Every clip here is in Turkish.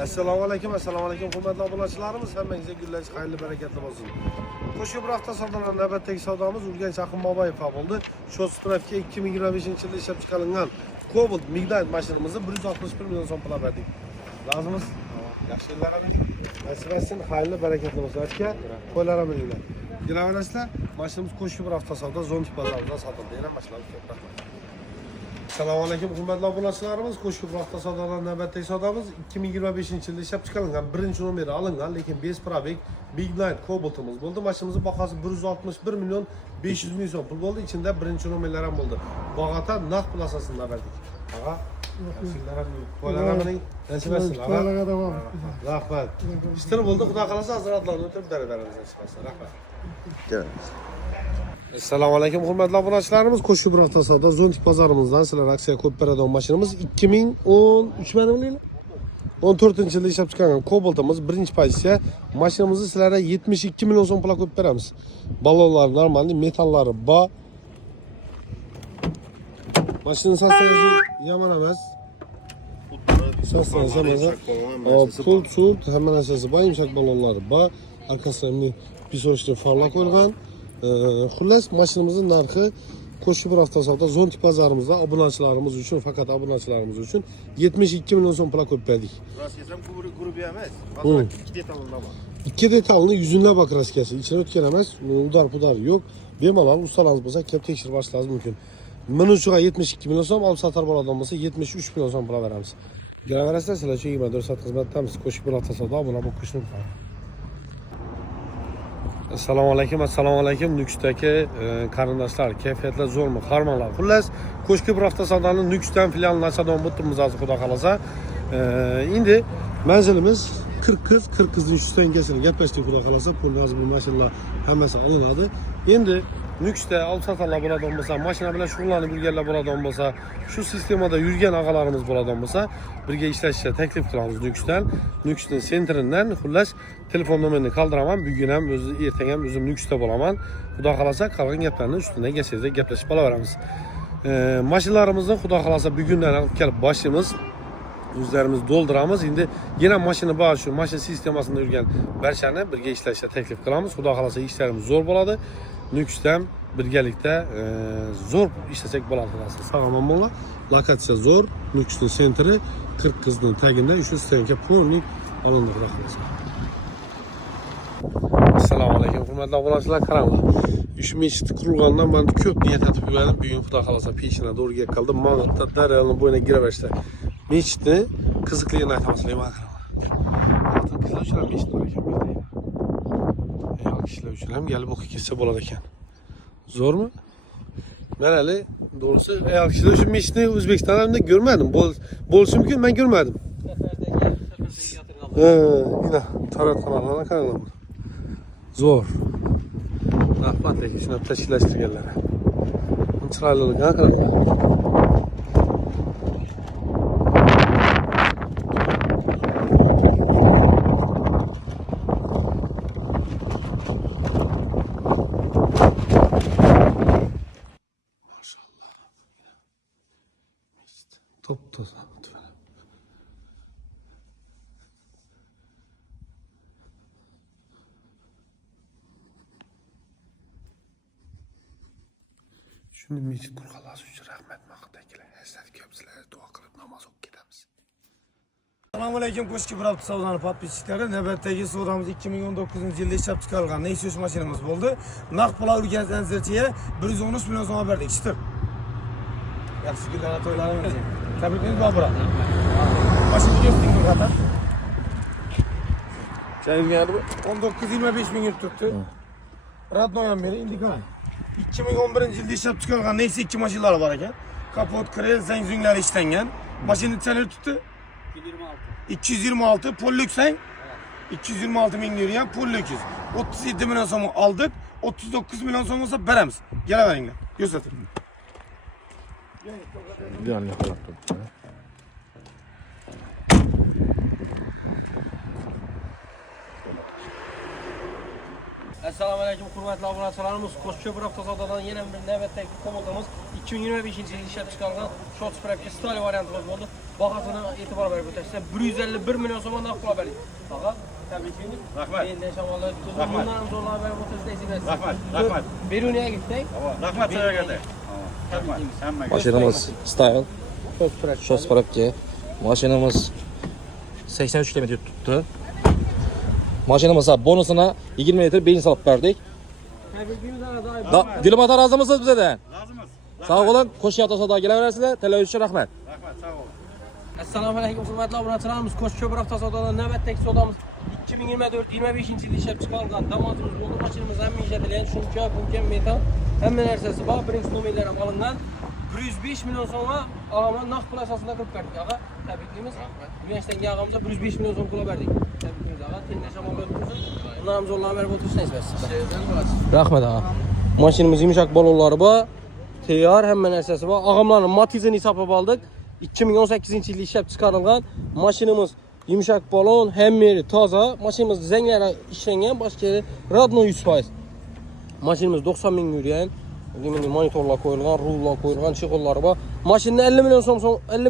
Assalomu alaykum, hurmatli obunachilarimiz, hammangizga gullanch, xayrli, bereketli bo'lsin. Qo'shib bir hafta savdolar navbatdagi savdomiz Urganch Aqim Boboyev bo'ldi. Shu Strafga 2025-yilda ishlab chiqarilgan Cobalt Midnight mashinamizni 161 million so'm pul berdik. Lazımız. Yaxshi yillarimiz nasib etsin, xayrli, bereketli bo'lsin. Aka, qo'ylarimni yinglar. Gilaverasizlar, mashinamiz qo'shib bir hafta savdo Zontik bozorida sotildi. Yana mashinalar ko'p. Assalomu alaykum, hurmatli obunachilarimiz. Qo'shib bir hafta savdolar navbatdagi savdomiz 2025-yilda ishlab chiqarilgan birinchi nomeri olingan, lekin bez probek Midnight Cobalt'imiz bo'ldi. Mashinamizning bahosi 161 million 500 ming so'm pul bo'ldi. Ichida birinchi nomerlar ham bo'ldi. Bog'ata naqd pul asosida berdik. Ag'a, qo'ylarimning nasib etsin. Rahmat. Ishtir bo'ldi, xudo xolasa hazratlarni o'tib beramiz nasib etsin. Rahmat. Assalomu alaykum, hurmatli obunachilarimiz. Qo'shib bir hafta savdo Zontik bozorimizdan sizlar aksiya ko'p beradigan mashinamiz 2013 meni 14-yilda ishlab chiqargan Cobalt'imiz birinchi pozitsiya. Mashinamizni sizlarga 72 million so'm pul ko'p beramiz. Ballonlar normal, metallari bor. Mashina sostavisi yomon emas. Pul, hamma narsasi bor, yumshoq ballonlari bor. Arkasida pisochli farlar qo'yilgan. Xullas, mashinamizning narxi qo'shib bir hafta savdo Zontik bozorimizda obunachilarimiz uchun, faqat obunachilarimiz uchun 72 million so'm pul ko'p berdik. Raskasam grubi emas. Hozir 2 detalında bor. 2 detalni yuzlab bak raskasi. İçine o'tgan emas, udar yo'q. Bemalol ustalarimiz bo'lsa, kelib tekshirib olishingiz mumkin. Minutga 72 million so'm, olib sotar bo'ladigan bo'lsa 73 million so'm pul beramiz. Gilaverasizlar, sizlar uchun 24 soat xizmatdamiz. Qo'shib bir hafta savdo obuna bo'lib qo'shilib qo'ying. Assalomu alaykum, Nukusdagi qarindoshlar, kayfiyatlar zo'rmi, harmonlar. Xullas, qo'shib bir hafta savdoni Nukusdan filialini ochadigan bo'libmiz hozir xudo xolasa. Endi manzilimiz 40 qizning ustidan kelsin. Gaplashdik xudo xolasa, pul hozir bu mashinalar hammasi olinadi. Endi Nukusda olib sotarlar bo'ladigan bo'lsa, mashina bilan shug'ullanib yurganlar bo'ladigan bo'lsa, shu sistemada yurgan og'alarimiz bo'ladigan bo'lsa, birga ishlashga taklif qilamiz Nukusning sentridan. Xullas, telefon nomerini qoldiraman. Bugun ham ertaga ham o'zim Nukusda bo'laman. Xudo xolasa qolgan gaplarni ustidan kelsangiz gaplashib qolaveramiz. Mashinalarimizni xudo xolasa bugundan olib kelib boshimiz o'zlarimiz dolduramiz. Endi yana mashina bor, shu mashina sistemasida yurgan barchani birga ishlashga taklif qilamiz. Xudo xolasa ishlarimiz zo'r bo'ladi. Nukusdan birgalikda zo'r ishlasak bo'ladi. Sog'lom bo'linglar. Lokatsiya zo'r. Nukusning sentri 40 qizning tagida shu stenka polnik olindi xudo xolasa. Assalomu alaykum, hurmatli obunachilar, qaranglar. Shu mechit qurilgandan men ko'p niyat etib yurdim. Bugun xudo xolasa peshina to'g'riga qildim. Mag'itda daryoning bo'yina giraverishdi. Mechitni qiziqligini aytmaslik man qaraman. Qizlar uchun ham mechit bor ekan bu yerda. Ayol kishilar uchun ham kelib o'qib ketsa bo'lar ekan. Zo'rmi? Men hali doğrusu ayol kishilar uchun mechitni O'zbekistonda ko'rmadim. Bo'lishi mumkin, men ko'rmadim. Ina taratxonalarni qaranglar. Zo'r. Rahmat lekin shuni tashkillashtirganlar. Chiroyliligini qaranglar. Top-toza. Shuni mechit qurganlari uchun rahmat maqtakilar. Sizlar ko'psizlar duo qilib namoz o'qib ketamiz. Assalomu alaykum, qo'shib bir hafta savdoni podpischiklari. Navbatdagi savdomiz 2019-yilda ishlab chiqarilgan Nexus mashinamiz bo'ldi. Naqd pul Urganchdan Zirchiga 113 million so'm berdik. Ishtir. Yaxshi kunlar, to'ylarimiz. Tabriklaymiz bobura. Mashinaga yetdik qata. Changilarmi? 19-25 ming yurib turibdi. Radnoy ham beri indikon. 2011-yilda ishlab chiqarilgan Nexus 2 mashinalari bor ekan. Kapot, krel, zang-zunglari ishlangan. Mashina chalir tutdi. 226 pullik sang 226 ming yurgan pullik 37 million so'm oldik. 39 million so'm olsa beramiz. Kelaveringlar. Ko'rsating. Yanlış yaptım. Assalomu alaykum, hurmatli obunachilarimiz. Qo'shib bir hafta savdodan yana bir navbatdagi Cobalt'imiz 2025-yilda ishlab chiqarilgan short strapga stali variantimiz bo'ldi. Bahasına itibar verip ötürse 151 milyon soma naq pula verdik. Ağa, təbrikliyiniz. Rahmat. Endi inşallah Rahmat. bundan zorlar verip ötürse nəsib Rahmat, rahmat. Beruniyə gitdik. Rahmat sana kadar. Rahmat. Sen mi? Maşinamız Style. Şos Parapki. Maşinamız 83 km tuttu. Maşinamıza bonusuna 20 litre benzin salıp verdik. Təbrikliyiniz ana daim. Dilim ata razı mısınız bize de? Lazımız. Sağ olun. Koşu yatasa daha gelebilirsiniz. Televizyon rahmet. Rahmat sağ ol. Assalamu alaykum hurmatli obunachilarimiz. Ko'shko'p avtosavodada navbatdagi savdomiz 2024-25 yil ishlab chiqarilgan Damas'ımız bo'ldi. Mashinamiz hamma ishlatilgan, shuncha buncha metal, hamma narsasi bor. Birinchi nomerlar ham olingan. 105 million so'mga og'amni naqd pul asosida kirib berdik. Ag'a, tabriklaymiz. Universitetga og'amizga 105 million so'm pul berdik. Tabriklaymiz ag'a. Tenglashib olib undan ham zo'rlab berib o'tirishni istasizlar. Rahmat ag'a. Mashinamiz yumshoq balonlari bor. Tayyor hamma narsasi bor. Og'amlarning matizini hisoblab oldik. 2018 yilda ishlab chiqarilgan mashinamiz yumshoq balon, hammeri toza. Mashinamiz zanglari ishlangan, boshqa rodnoy 100%. Mashinamiz 90 ming yurgan. Limit monitorlar qo'yilgan, rullar qo'yilgan, chiqollari bor. Mashinani 50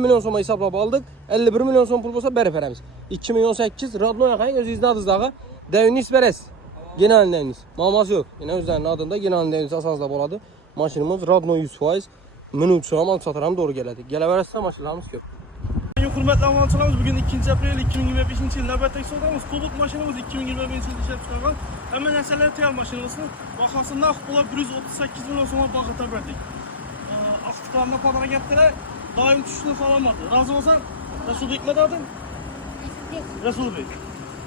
million so'm hisoblab oldik. 51 million so'm pul bo'lsa berib beramiz. 2018 rodnoy qang o'zingizning adingizdaga Davnis beres. Generalniy. Muammosi yo'q. Yana o'zlarining adında generalniy asosida bo'ladi. Mashinamiz rodnoy 100%. Minut ham alçatar ham doğru geladi. Geleverse maşinamız yok. Hürmetli avancılarımız bugün 2 April 2025 yıl nöbetteki soğudamız. Kobalt maşinamız 2025 yıl işlep çıkargan. Hemen eserleri teyal maşinamızın vakası naq pula 138 milyon sonra bağıta verdik. Aktıklarına padana gittiler. Daim düşüşünü sağlamadı. Razı olsan Resul Hikmet adın? Resul Bey.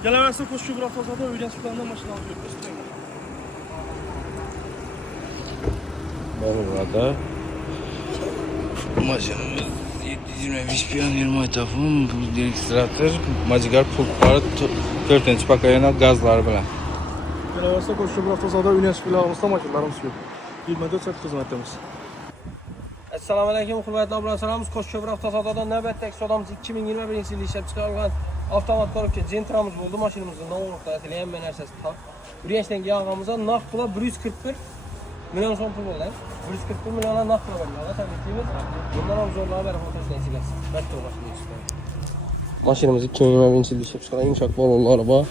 Geleverse koşuyor bir hafta sonra öğren çıklarında maşinamız yok. Burada Maşinamız 725 piyon 20 etafım, registratör, Magigar pultlar, 4. pakayana gazlar bilen. Geleverse koşuyor bir hafta sonra üniversite alımızda maşinlarımız yok. 24 saat hizmetimiz. Assalomu alaykum hurmatli obunachilarimiz. Ko'shko'p avtosavodada navbatdagi savdomiz 2021 yilda ishlab chiqarilgan avtomat korobka Gentramiz bo'ldi. Mashinamizning no'g'riqda aytilgan hamma narsasi top. Urganchdan yog'imizga naq pula 141 million so'm pul bo'ldi. 141 milliondan naq pul bo'ldi. Tabriklaymiz. Bundan ham zo'rlab berib o'tirishni esingizda. Bitta mashina. Mashinamiz 2021 yilda ishlab chiqarilgan yumshoq balonlari bor.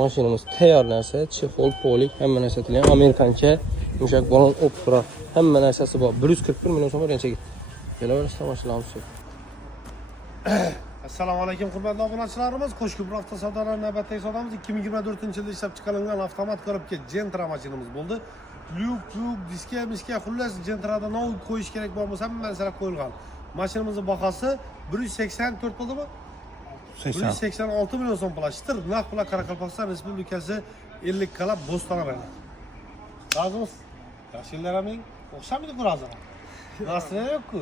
Mashinamiz tayyor narsa, chexol, polik, hamma narsa aytilgan Amerikancha yumshoq balon opera, hamma narsasi bor. 141 million so'm o'rancha ketdi. Kelaversa mashinamiz yo'q. Assalomu alaykum hurmatli obunachilarimiz. Qo'shko'p avtosavdolar navbatdagi savdomiz 2024-yilda ishlab chiqarilgan avtomat korobka Gentra mashinamiz bo'ldi. Lyuk, diska, xullas Gentrada nov qo'yish kerak bo'lmasa hamma narsalar qo'yilgan. Mashinamizning bahasi 184 bo'ldimi? 186 million so'm pul. Shitir naq pul Qoraqalpog'iston Respublikasi 50 kalab Bo'stona berdi. Razımız. Yaxshi yillarning o'xshamaydi qo'razi. Nasri yo'q-ku.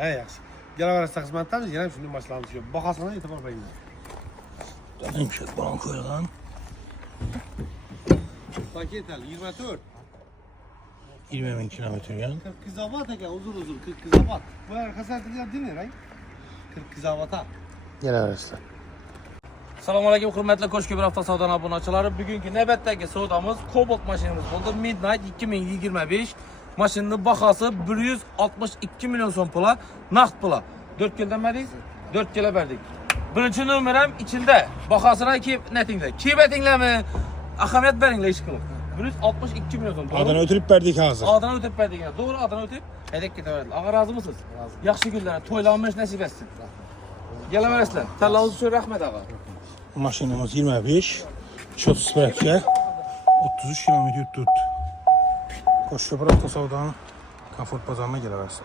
Ha, yaxshi. Gelaversa xizmatdamiz, yana shunday mashinalarimiz yo'q. Bahosini e'tibor beringlar. Yumshoq balon qo'yilgan. Paketal 24. 20 bin kilometrgan. 40 kilowatt ekan, uzun 40 kilowatt. Bu arkasından dinle lan. 40 kilowatt. geleverse. Assalomu alaykum hurmatli Ko'shko'p avtosavdo obunachilari. Bugungi navbatdagi savdomiz Cobalt mashinamiz bo'ldi. Midnight 2025. Mashinning bahasi 162 million so'm pula, naqd pula. 4 keldan berdik, 4 kela berdik. Birinchi nomer ham ichida. Bahasini netinglar. Kebetinglarmi? Ahamiyat beringlar ish qilib. 162 million so'm. Adını ötürüp verdik hazır. Adını ötüp verdik. Doğru adını ötüp hedek ketaverdiler. Ağa razı mısınız? Razı. Yaxşı günler, toylanmış nasip etsin. Gelemeresler. Tallavuz için rahmet ağa. Maşinamız 25. 30 bırakça. 33 kilometre tuttu. Koşu bırak da savdanın. Konfor pazarına geleversin.